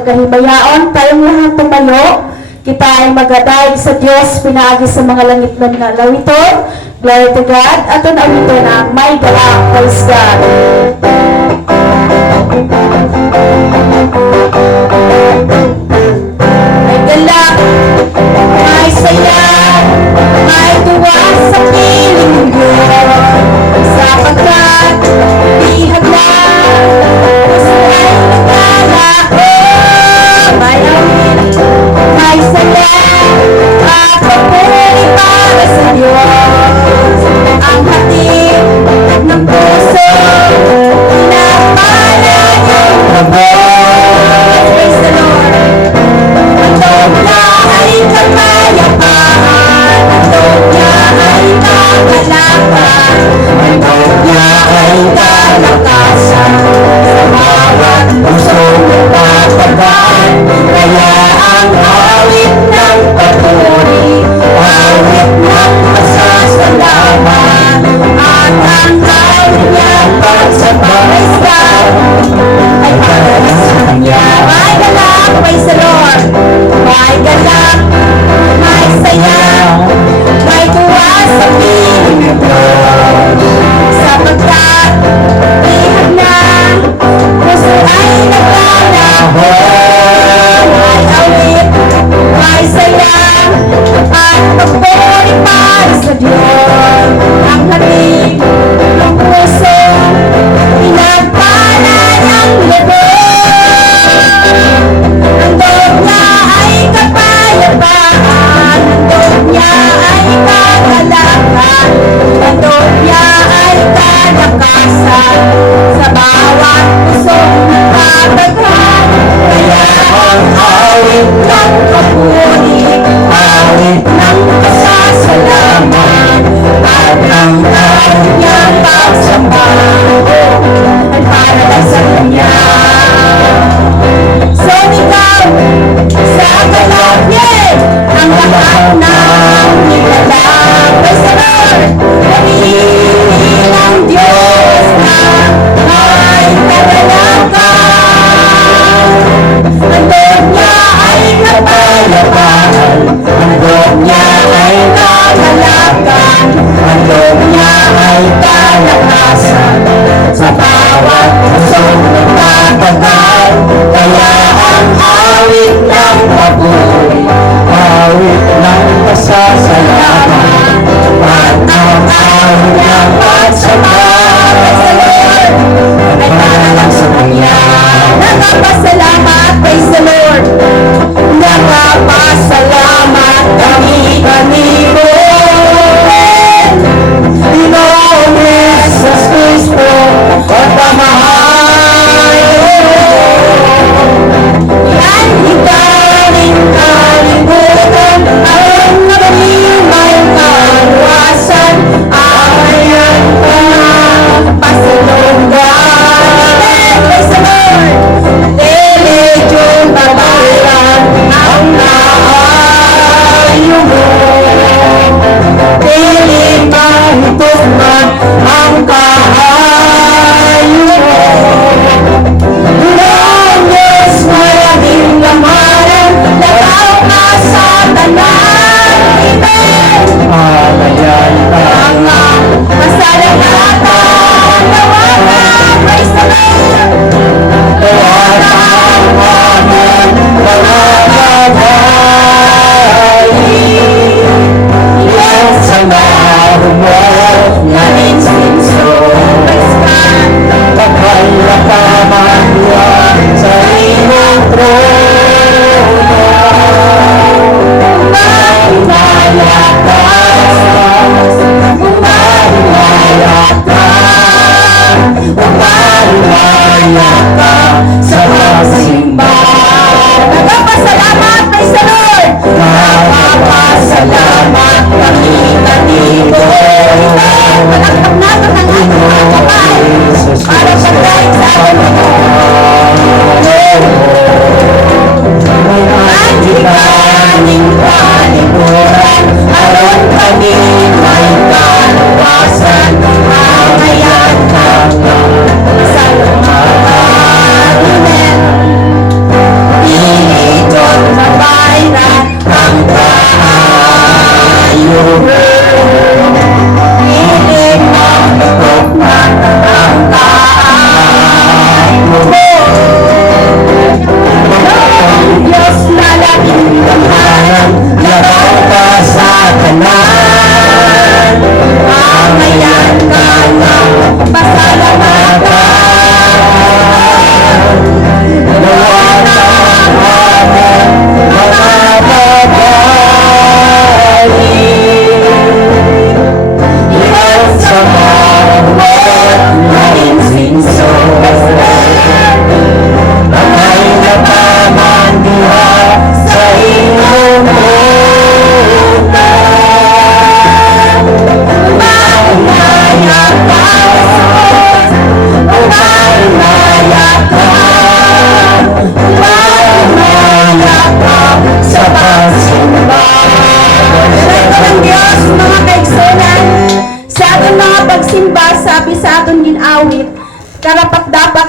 Pagkahimayaon, tayong lahat tumayo, kita ay magadaig sa Diyos, pinaagi sa mga langit na lawiton. Glory to God. Aton awiton ang may galak. Praise God. May galak, may saya, may tuwa sa piling Diyos, sapagkat bihag lang, puso ay naglalako. May awit, may saya, at papuri para sa Diyos. Ang hatid ng puso, pinapala niyang labos. Praise the Lord. Ang loob niya ay kapayapaan, ang loob niya ay kagalakan, ang loob niya ay kalakasan. Sa bawat pusong nagpapagaan, kaya ang awit ng papuri, awit ng pasasalamat, at ang awit niyang pagsapalaysay ay para sa Kanya. May galak, praise the Lord. May galak, may saya, may tuwa sa piling ng Diyos, sapagkat bihag na, puso ay naglalaho. May awit, may saya, at papuri para sa Diyos. Ang hatid ng puso, pinagpala ng lubos. Ang loob niya ay kapayapaan, ang loob niya ay kagalakan, ba sabi sa aton ginawit, karapat dapat na